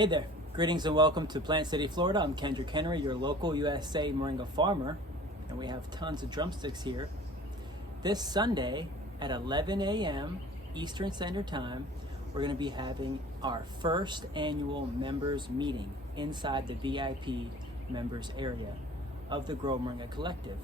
Hey there, greetings and welcome to Plant City, Florida. I'm Kendrick, your local USA Moringa farmer, and we have tons of drumsticks here. This Sunday at 11 a.m. Eastern Standard Time, we're going to be having our first annual members meeting inside the VIP members area of the Grow Moringa Collective.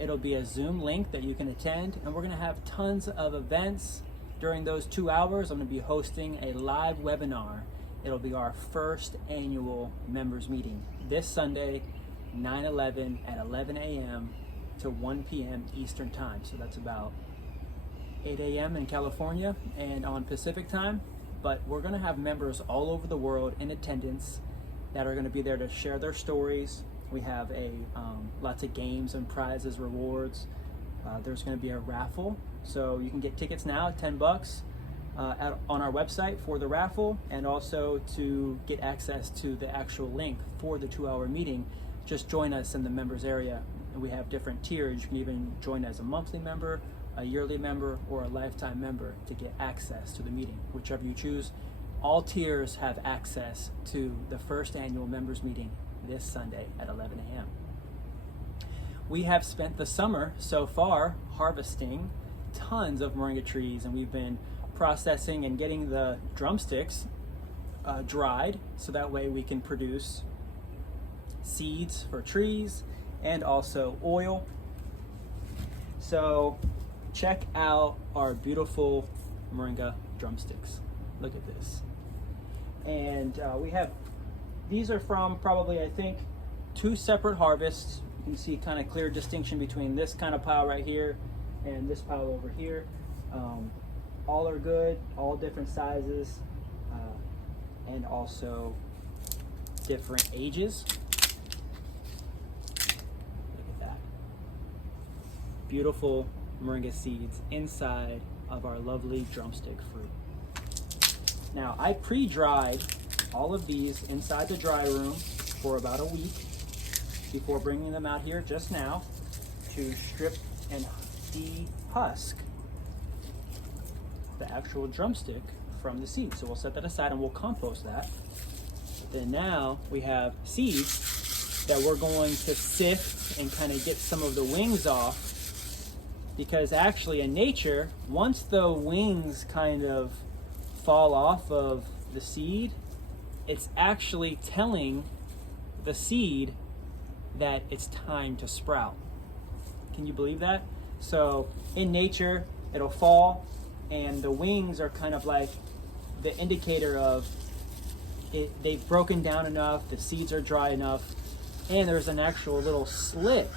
It'll be a Zoom link that you can attend, and we're going to have tons of events. During those 2 hours, I'm going to be hosting a live webinar. It'll be our first annual members meeting this Sunday, 9/11 at 11 a.m. to 1 p.m. Eastern Time. So that's about 8 a.m. in California and on Pacific Time. But we're going to have members all over the world in attendance that are going to be there to share their stories. We have lots of games and prizes, rewards. There's going to be a raffle, so you can get tickets now, $10. On our website for the raffle, and also to get access to the actual link for the 2-hour meeting. Just join us in the members area, and we have different tiers. You can even join as a monthly member, a yearly member, or a lifetime member to get access to the meeting, whichever you choose. All tiers have access to the first annual members meeting this Sunday at 11 a.m. We have spent the summer so far harvesting tons of moringa trees, and we've been processing and getting the drumsticks dried, so that way we can produce seeds for trees and also oil. So check out our beautiful moringa drumsticks. Look at this. And these are from probably, I think, 2 separate harvests. You can see kind of clear distinction between this kind of pile right here and this pile over here. All are good, all different sizes, and also different ages. Look at that. Beautiful moringa seeds inside of our lovely drumstick fruit. Now, I pre-dried all of these inside the dry room for about a week before bringing them out here just now to strip and de-husk the actual drumstick from the seed. So we'll set that aside and we'll compost that. Then now we have seeds that we're going to sift and kind of get some of the wings off, because actually in nature, once the wings kind of fall off of the seed, it's actually telling the seed that it's time to sprout. Can you believe that? So in nature, it'll fall, and the wings are kind of like the indicator of it. They've broken down enough, the seeds are dry enough, and there's an actual little slit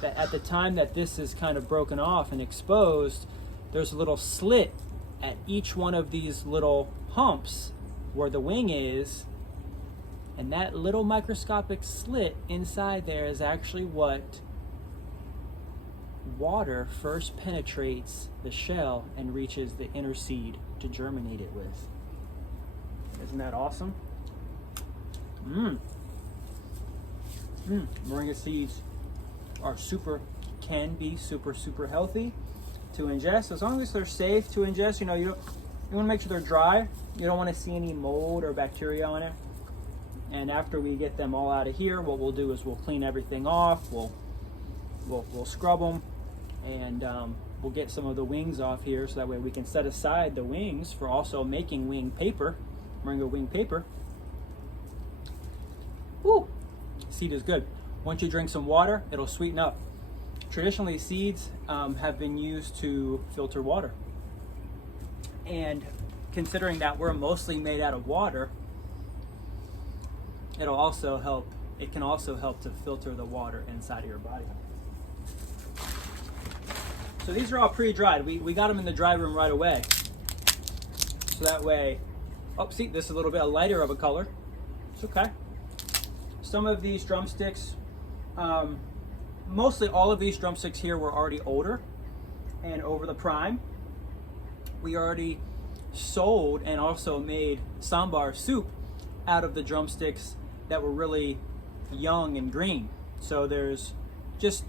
that at the time that this is kind of broken off and exposed, there's a little slit at each one of these little humps where the wing is, and that little microscopic slit inside there is actually what water first penetrates the shell and reaches the inner seed to germinate it with. Isn't that awesome? Moringa seeds are can be super healthy to ingest, as long as they're safe to ingest. You want to make sure they're dry. You don't want to see any mold or bacteria on it. And after we get them all out of here, what we'll do is we'll clean everything off. We'll scrub them, and we'll get some of the wings off here, so that way we can set aside the wings for also making wing paper, moringa wing paper. Woo! Seed is good. Once you drink some water, it'll sweeten up. Traditionally, seeds have been used to filter water. And considering that we're mostly made out of water, it can also help to filter the water inside of your body. So these are all pre-dried. We got them in the dry room right away. So that way, see, this is a little bit lighter of a color. It's okay. Some of these drumsticks, mostly all of these drumsticks here were already older and over the prime. We already sold and also made sambar soup out of the drumsticks that were really young and green. So there's just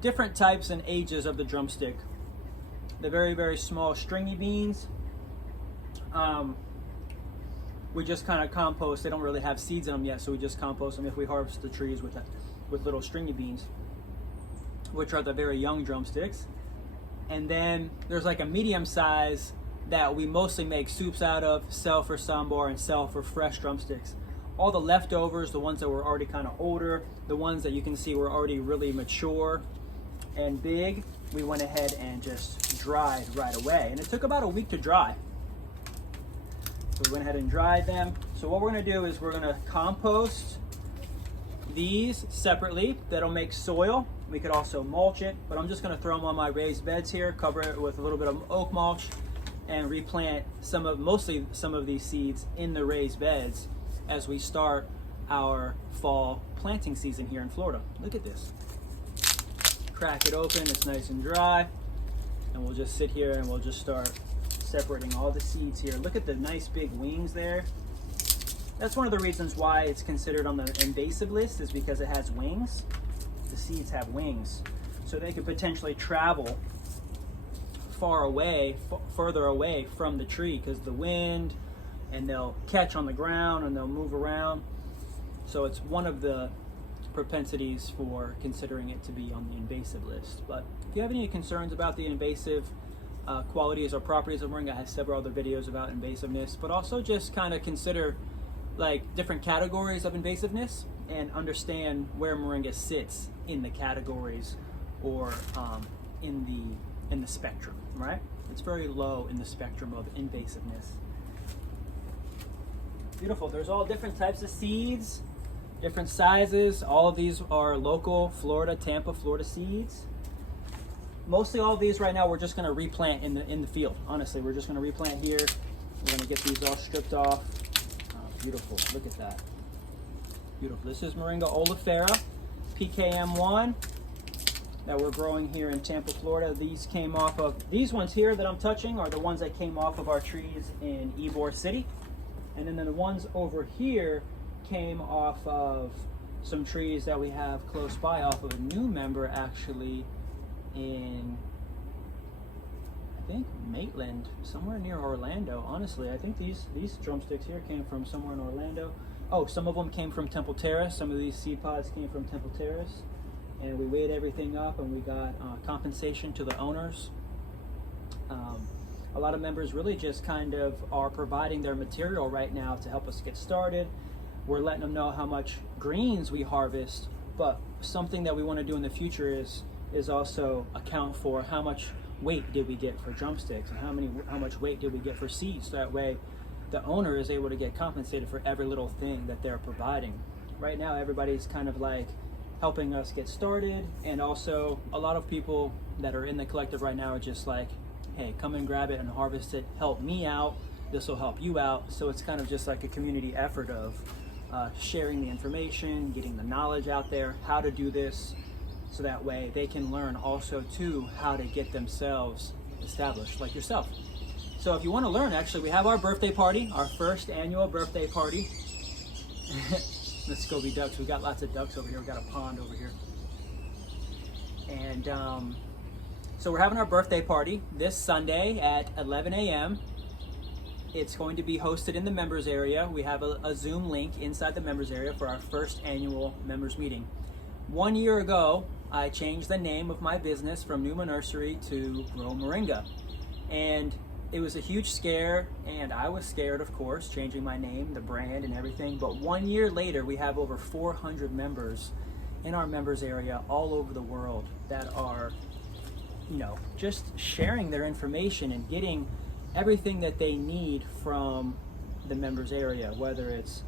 different types and ages of the drumstick. The very small stringy beans we just kind of compost. They don't really have seeds in them yet, so we just compost them if we harvest the trees with little stringy beans, which are the very young drumsticks. And then there's like a medium size that we mostly make soups out of, sell for sambar and sell for fresh drumsticks. All the leftovers, the ones that were already kind of older, the ones that you can see were already really mature and big, we went ahead and just dried right away. And it took about a week to dry. So we went ahead and dried them. So what we're gonna do is we're gonna compost these separately. That'll make soil. We could also mulch it, but I'm just gonna throw them on my raised beds here, cover it with a little bit of oak mulch, and replant mostly some of these seeds in the raised beds as we start our fall planting season here in Florida. Look at this. Crack it open, it's nice and dry, and we'll just sit here and we'll just start separating all the seeds here. Look at the nice big wings there. That's one of the reasons why it's considered on the invasive list, is because it has wings. The seeds have wings, so they could potentially travel further away from the tree because the wind, and they'll catch on the ground and they'll move around. So it's one of the propensities for considering it to be on the invasive list. But if you have any concerns about the invasive qualities or properties of moringa, I have several other videos about invasiveness, but also just kind of consider like different categories of invasiveness and understand where moringa sits in the categories or in the spectrum, right? It's very low in the spectrum of invasiveness. Beautiful. There's all different types of seeds, different sizes. All of these are local Florida, Tampa, Florida seeds. Mostly all of these right now we're just going to replant in the field. Honestly, we're just going to replant here. We're going to get these all stripped off. Beautiful. Look at that. Beautiful. This is Moringa oleifera, PKM1, that we're growing here in Tampa, Florida. These ones here that I'm touching are the ones that came off of our trees in Ybor City. And then the ones over here came off of some trees that we have close by off of a new member actually in, I think, Maitland, somewhere near Orlando. Honestly, I think these drumsticks here came from somewhere in Orlando. Oh, some of them came from Temple Terrace. Some of these seed pods came from Temple Terrace. And we weighed everything up and we got compensation to the owners. A lot of members really just kind of are providing their material right now to help us get started. We're letting them know how much greens we harvest, but something that we want to do in the future is also account for how much weight did we get for drumsticks and how much weight did we get for seeds. So that way the owner is able to get compensated for every little thing that they're providing. Right now everybody's kind of like helping us get started, and also a lot of people that are in the collective right now are just like, hey, come and grab it and harvest it, help me out, this will help you out. So it's kind of just like a community effort of sharing the information, getting the knowledge out there, how to do this, so that way they can learn also too how to get themselves established like yourself. So if you want to learn, actually we have our birthday party, our first annual birthday party. Let's go be ducks. We got lots of ducks over here. We got a pond over here. And so we're having our birthday party this Sunday at 11 a.m. It's going to be hosted in the members area. We have a Zoom link inside the members area for our first annual members meeting. 1 year ago, I changed the name of my business from Numa Nursery to Grow Moringa. And it was a huge scare, and I was scared, of course, changing my name, the brand, and everything. But 1 year later, we have over 400 members in our members area all over the world that are, just sharing their information and getting everything that they need from the members area, whether it's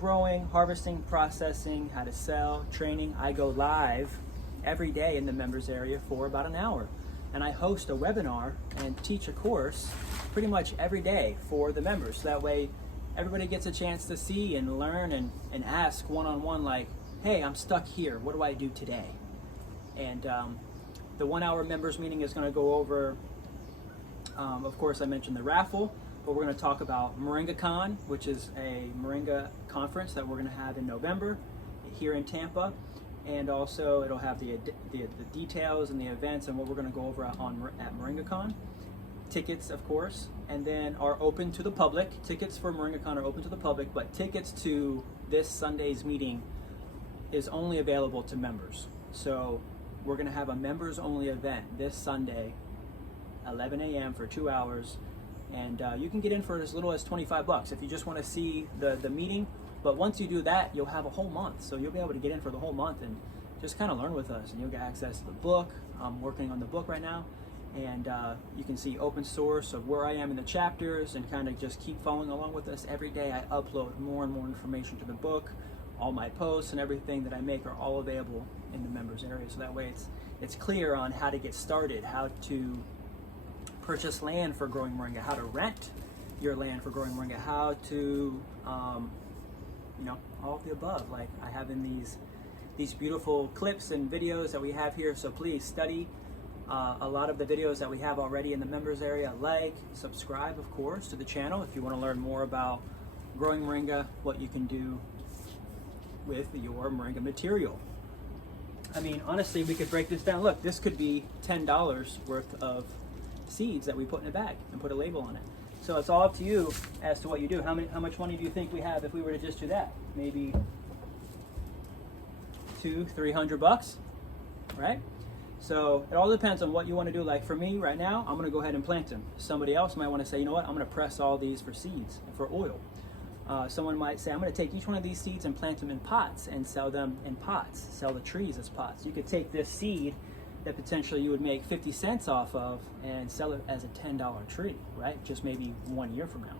growing, harvesting, processing, how to sell, training. I go live every day in the members area for about an hour. And I host a webinar and teach a course pretty much every day for the members. So that way everybody gets a chance to see and learn and ask one-on-one, like, hey, I'm stuck here. What do I do today? And the 1 hour members meeting is going to go over, of course, I mentioned the raffle, but we're going to talk about MoringaCon, which is a Moringa conference that we're going to have in November here in Tampa. And also it'll have the details and the events and what we're going to go over at MoringaCon. tickets, of course, and then are open to the public. Tickets for MoringaCon are open to the public, but tickets to this Sunday's meeting is only available to members. So we're going to have a members-only event this Sunday, 11 a.m. for 2 hours, and you can get in for as little as $25 if you just want to see the meeting. But once you do that, you'll have a whole month, so you'll be able to get in for the whole month and just kind of learn with us, and you'll get access to the book. I'm working on the book right now, and you can see open source of where I am in the chapters, and kind of just keep following along with us. Every day I upload more and more information to the book. All my posts and everything that I make are all available in the members area, so that way it's clear on how to get started, how to purchase land for growing moringa, how to rent your land for growing moringa, how to all of the above. Like I have in these beautiful clips and videos that we have here, so please study a lot of the videos that we have already in the members area. Like, subscribe, of course, to the channel if you want to learn more about growing moringa, what you can do with your moringa material. I mean, honestly, we could break this down. Look, this could be $10 worth of seeds that we put in a bag and put a label on it. So it's all up to you as to what you do. How much money do you think we have if we were to just do that? Maybe $200-300, right? So it all depends on what you want to do. Like for me right now, I'm going to go ahead and plant them. Somebody else might want to say, you know what, I'm going to press all these for seeds, for oil. Someone might say, I'm going to take each one of these seeds and plant them in pots and sell them in pots, sell the trees as pots. You could take this seed that potentially you would make 50 cents off of and sell it as a $10 tree, right? Just maybe 1 year from now.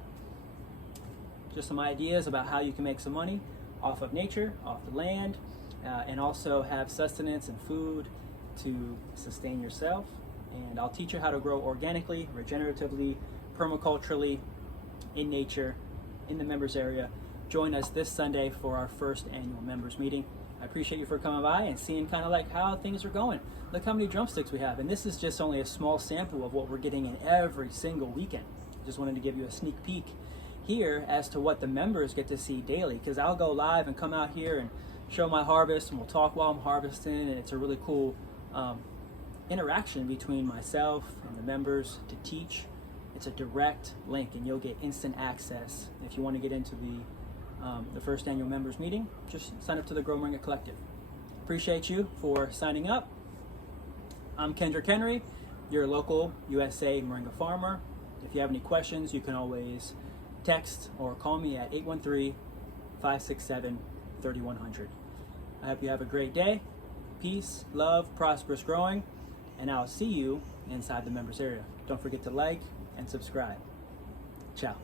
Just some ideas about how you can make some money off of nature, off the land, and also have sustenance and food to sustain yourself. And I'll teach you how to grow organically, regeneratively, permaculturally, in nature, in the members area. Join us this Sunday for our first annual members meeting. I appreciate you for coming by and seeing kind of like how things are going. Look how many drumsticks we have, and this is just only a small sample of what we're getting in every single weekend. Just wanted to give you a sneak peek here as to what the members get to see daily, because I'll go live and come out here and show my harvest, and we'll talk while I'm harvesting, and it's a really cool interaction between myself and the members to teach. It's a direct link, and you'll get instant access. If you want to get into the first annual members meeting, just sign up to the Grow Moringa Collective. Appreciate you for signing up. I'm Kendrick Henry, your local USA Moringa farmer. If you have any questions, you can always text or call me at 813-567-3100. I hope you have a great day. Peace, love, prosperous growing, and I'll see you inside the members area. Don't forget to like and subscribe. Ciao.